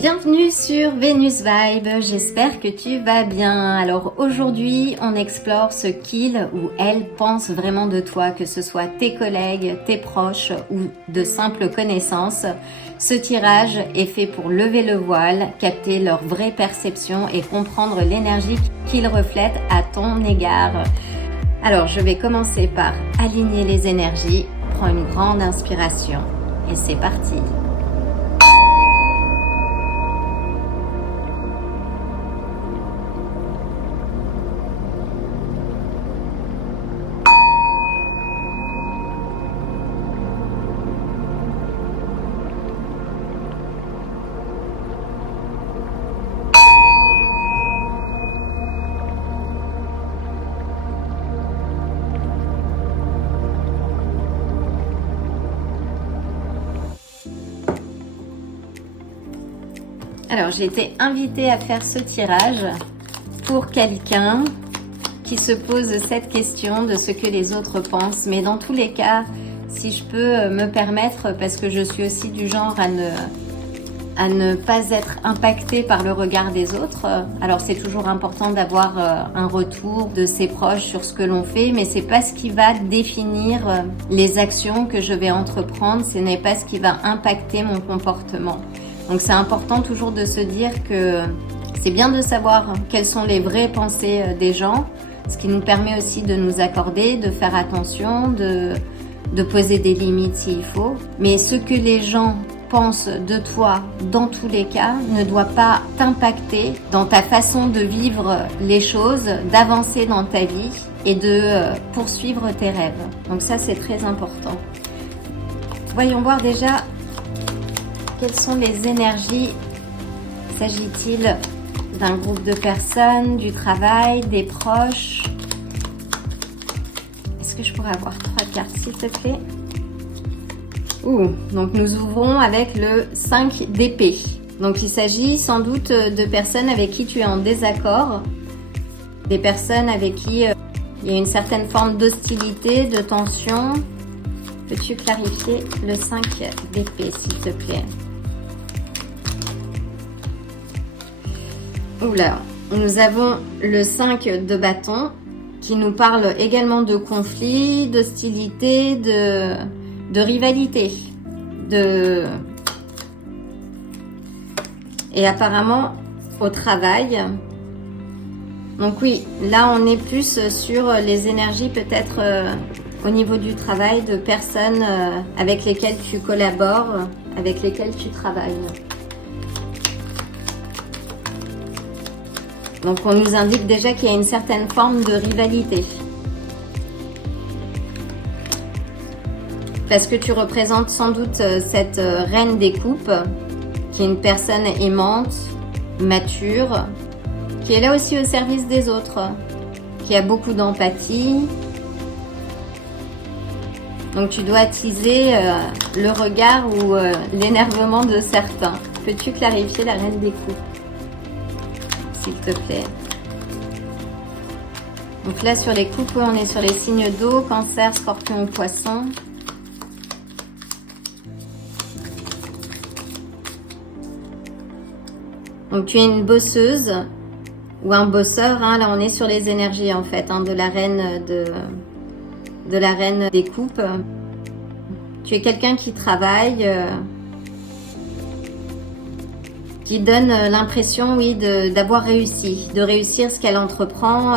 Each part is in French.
Bienvenue sur Venus Vibe, j'espère que tu vas bien. Alors aujourd'hui, on explore ce qu'il ou elle pense vraiment de toi, que ce soit tes collègues, tes proches ou de simples connaissances. Ce tirage est fait pour lever le voile, capter leur vraie perception et comprendre l'énergie qu'ils reflètent à ton égard. Alors je vais commencer par aligner les énergies, prends une grande inspiration et c'est parti. Alors, j'ai été invitée à faire ce tirage pour quelqu'un qui se pose cette question de ce que les autres pensent. Mais dans tous les cas, si je peux me permettre, parce que je suis aussi du genre à ne pas être impactée par le regard des autres. Alors, c'est toujours important d'avoir un retour de ses proches sur ce que l'on fait, mais c'est pas ce qui va définir les actions que je vais entreprendre. Ce n'est pas ce qui va impacter mon comportement. Donc c'est important toujours de se dire que c'est bien de savoir quelles sont les vraies pensées des gens, ce qui nous permet aussi de nous accorder, de faire attention, de poser des limites s'il faut. Mais ce que les gens pensent de toi, dans tous les cas, ne doit pas t'impacter dans ta façon de vivre les choses, d'avancer dans ta vie et de poursuivre tes rêves. Donc ça, c'est très important. Voyons voir déjà quelles sont les énergies. S'agit-il d'un groupe de personnes, du travail, des proches? Est-ce que je pourrais avoir 3 cartes s'il te plaît? Donc nous ouvrons avec le 5 d'épée. Donc il s'agit sans doute de personnes avec qui tu es en désaccord, des personnes avec qui il y a une certaine forme d'hostilité, de tension. Peux-tu clarifier le 5 d'épée s'il te plaît? Oula, nous avons le 5 de bâton qui nous parle également de conflit, d'hostilité, de rivalité, et apparemment au travail. Donc oui, là on est plus sur les énergies peut-être au niveau du travail de personnes avec lesquelles tu collabores, avec lesquelles tu travailles. Donc on nous indique déjà qu'il y a une certaine forme de rivalité. Parce que tu représentes sans doute cette reine des coupes, qui est une personne aimante, mature, qui est là aussi au service des autres, qui a beaucoup d'empathie. Donc tu dois attiser le regard ou l'énervement de certains. Peux-tu clarifier la reine des coupes, s'il te plaît? Donc là sur les coupes, on est sur les signes d'eau, Cancer, Scorpion, Poisson. Donc tu es une bosseuse ou un bosseur, hein. Là on est sur les énergies en fait, hein, de la reine de la reine des coupes. Tu es quelqu'un qui travaille, qui donne l'impression, oui, d'avoir réussi, de réussir ce qu'elle entreprend,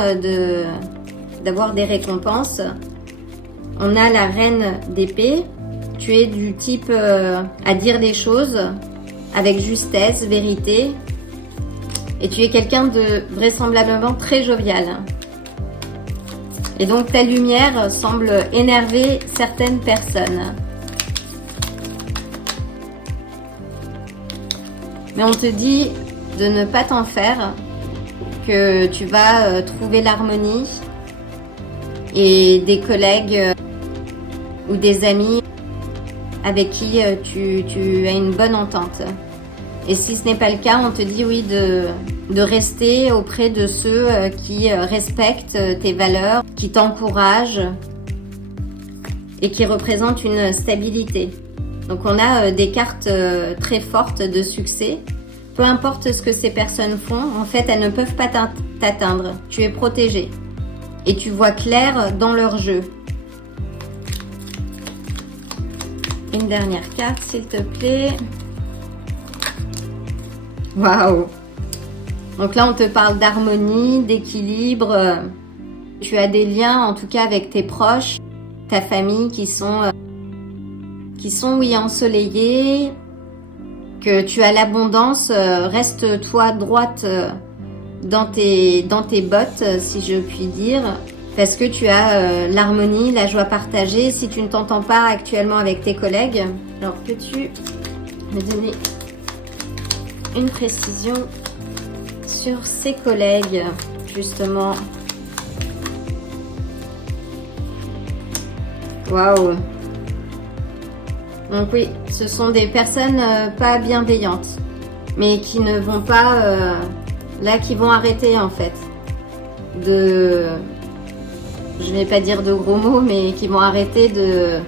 d'avoir des récompenses. On a la reine d'épée. Tu es du type à dire les choses avec justesse, vérité. Et tu es quelqu'un de vraisemblablement très jovial. Et donc ta lumière semble énerver certaines personnes. Mais on te dit de ne pas t'en faire, que tu vas trouver l'harmonie et des collègues ou des amis avec qui tu as une bonne entente. Et si ce n'est pas le cas, on te dit oui de rester auprès de ceux qui respectent tes valeurs, qui t'encouragent et qui représentent une stabilité. Donc on a des cartes très fortes de succès. Peu importe ce que ces personnes font, en fait, elles ne peuvent pas t'atteindre. Tu es protégé. Et tu vois clair dans leur jeu. Une dernière carte, s'il te plaît. Waouh! Donc là, on te parle d'harmonie, d'équilibre. Tu as des liens, en tout cas, avec tes proches, ta famille, qui sont oui, ensoleillés. Que tu as l'abondance. Reste-toi droite dans tes bottes, si je puis dire. Parce que tu as l'harmonie, la joie partagée. Si tu ne t'entends pas actuellement avec tes collègues, alors peux-tu me donner une précision sur ces collègues, justement? Waouh! Donc oui, ce sont des personnes pas bienveillantes, mais qui ne vont pas... là, qui vont arrêter, en fait, de... Je ne vais pas dire de gros mots, mais qui vont arrêter de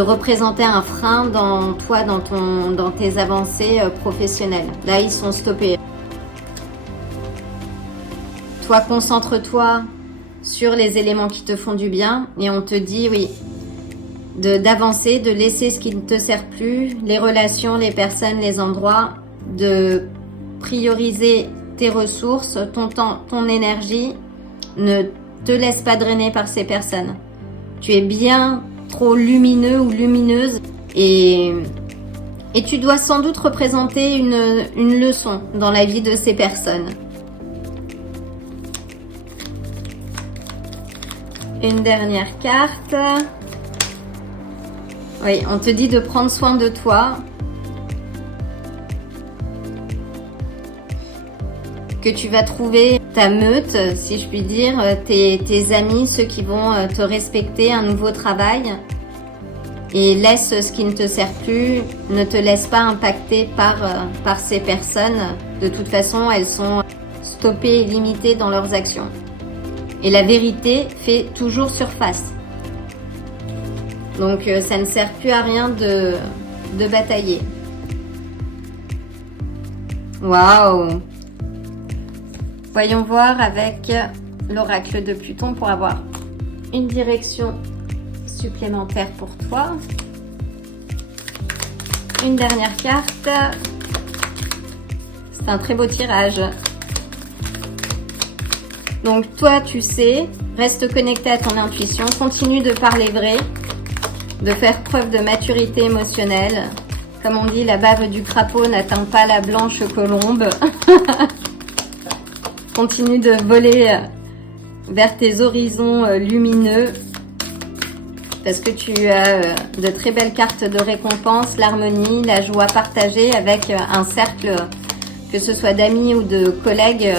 représenter un frein dans toi, dans tes avancées professionnelles. Là, ils sont stoppés. Toi, concentre-toi sur les éléments qui te font du bien et on te dit, oui, d'avancer, de laisser ce qui ne te sert plus, les relations, les personnes, les endroits, de prioriser tes ressources, ton temps, ton énergie. Ne te laisse pas drainer par ces personnes. Tu es bien trop lumineux ou lumineuse et tu dois sans doute représenter une leçon dans la vie de ces personnes. Une dernière carte. Oui, on te dit de prendre soin de toi. Que tu vas trouver ta meute, si je puis dire, tes amis, ceux qui vont te respecter, un nouveau travail. Et laisse ce qui ne te sert plus, ne te laisse pas impacter par ces personnes. De toute façon, elles sont stoppées et limitées dans leurs actions. Et la vérité fait toujours surface. Donc ça ne sert plus à rien de batailler. Waouh! Voyons voir avec l'oracle de Pluton pour avoir une direction supplémentaire pour toi. Une dernière carte. C'est un très beau tirage. Donc toi, tu sais, reste connecté à ton intuition, continue de parler vrai, de faire preuve de maturité émotionnelle. Comme on dit, la bave du crapaud n'atteint pas la blanche colombe. Continue de voler vers tes horizons lumineux parce que tu as de très belles cartes de récompense, l'harmonie, la joie partagée avec un cercle, que ce soit d'amis ou de collègues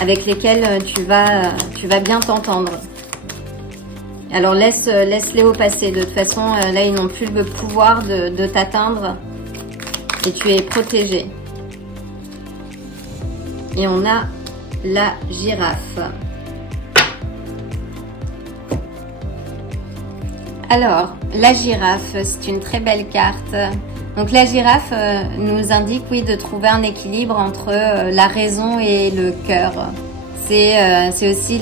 avec lesquels tu vas bien t'entendre. Alors laisse-les au passé. De toute façon, là, ils n'ont plus le pouvoir de t'atteindre et tu es protégé. Et on a la girafe. Alors, la girafe, c'est une très belle carte. Donc la girafe nous indique, oui, de trouver un équilibre entre la raison et le cœur. C'est aussi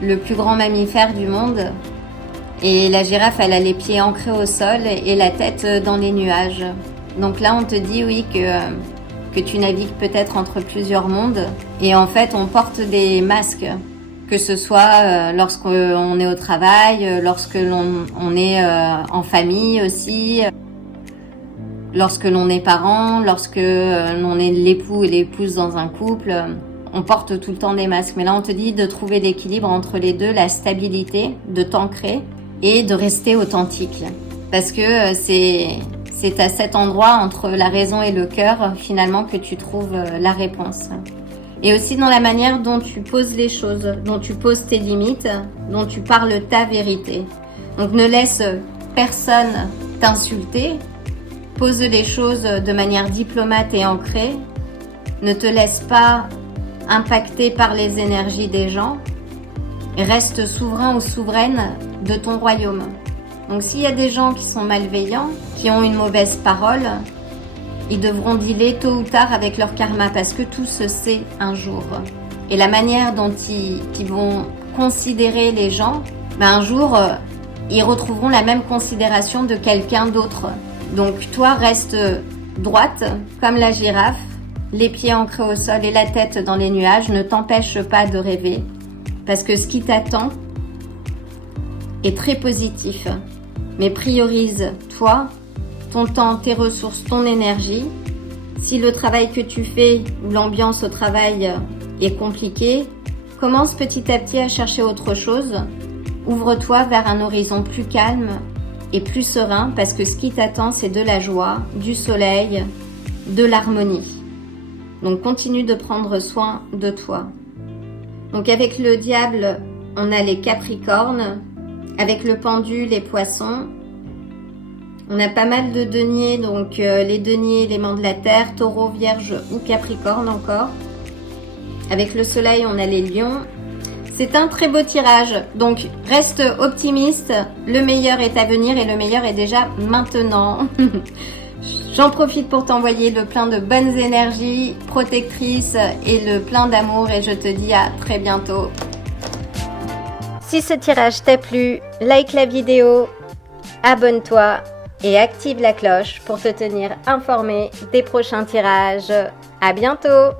le plus grand mammifère du monde. Et la girafe, elle a les pieds ancrés au sol et la tête dans les nuages. Donc là, on te dit, oui, que tu navigues peut-être entre plusieurs mondes. Et en fait, on porte des masques, que ce soit lorsqu'on est au travail, lorsque l'on est en famille aussi, lorsque l'on est parent, lorsque l'on est l'époux et l'épouse dans un couple. On porte tout le temps des masques. Mais là, on te dit de trouver l'équilibre entre les deux, la stabilité, de t'ancrer et de rester authentique. Parce que c'est à cet endroit entre la raison et le cœur finalement que tu trouves la réponse. Et aussi dans la manière dont tu poses les choses, dont tu poses tes limites, dont tu parles ta vérité. Donc ne laisse personne t'insulter, pose les choses de manière diplomate et ancrée, ne te laisse pas impacter par les énergies des gens, et reste souverain ou souveraine de ton royaume. Donc s'il y a des gens qui sont malveillants, qui ont une mauvaise parole, ils devront dealer tôt ou tard avec leur karma parce que tout se sait un jour. Et la manière dont ils vont considérer les gens, un jour, ils retrouveront la même considération de quelqu'un d'autre. Donc toi, reste droite comme la girafe, les pieds ancrés au sol et la tête dans les nuages. Ne t'empêche pas de rêver parce que ce qui t'attend est très positif. Mais priorise toi, ton temps, tes ressources, ton énergie. Si le travail que tu fais ou l'ambiance au travail est compliquée, commence petit à petit à chercher autre chose. Ouvre-toi vers un horizon plus calme et plus serein parce que ce qui t'attend, c'est de la joie, du soleil, de l'harmonie. Donc continue de prendre soin de toi. Donc avec le diable, on a les capricornes. Avec le pendu, les poissons. On a pas mal de deniers, donc les deniers, éléments de la terre, taureau, vierge ou capricorne encore. Avec le soleil, on a les lions. C'est un très beau tirage, donc reste optimiste. Le meilleur est à venir et le meilleur est déjà maintenant. J'en profite pour t'envoyer le plein de bonnes énergies protectrices et le plein d'amour et je te dis à très bientôt. Si ce tirage t'a plu, like la vidéo, abonne-toi et active la cloche pour te tenir informé des prochains tirages. À bientôt!